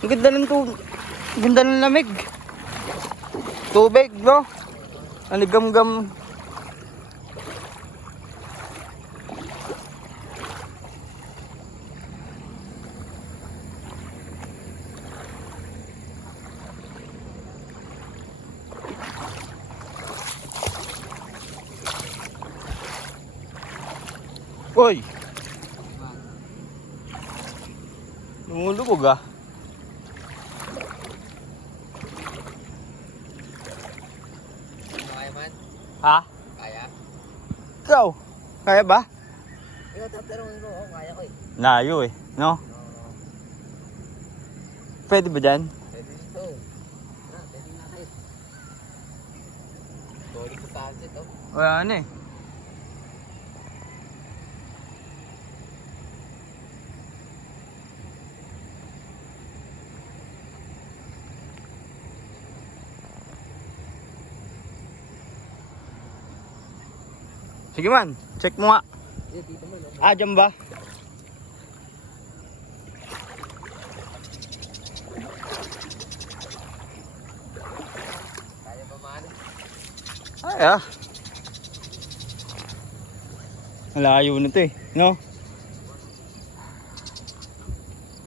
Ang ganda ng ganda ng lamig. Tubig, no? Ang gam-gam. Uy! Lumulubog ah. Kaya man? Ha? Kaya? Ikaw? Kaya ba? Ikaw tatanungin mo, kaya ko eh. Layo eh, no? Pwede ba dyan? Pwede dito. Pwede na kayo. Solid sa sunset oh. Wala na eh. Sige man, check mo nga. Dito mo no? Ah, dyan ba? Kaya pa man? Ay ah. Malayo na to eh, no?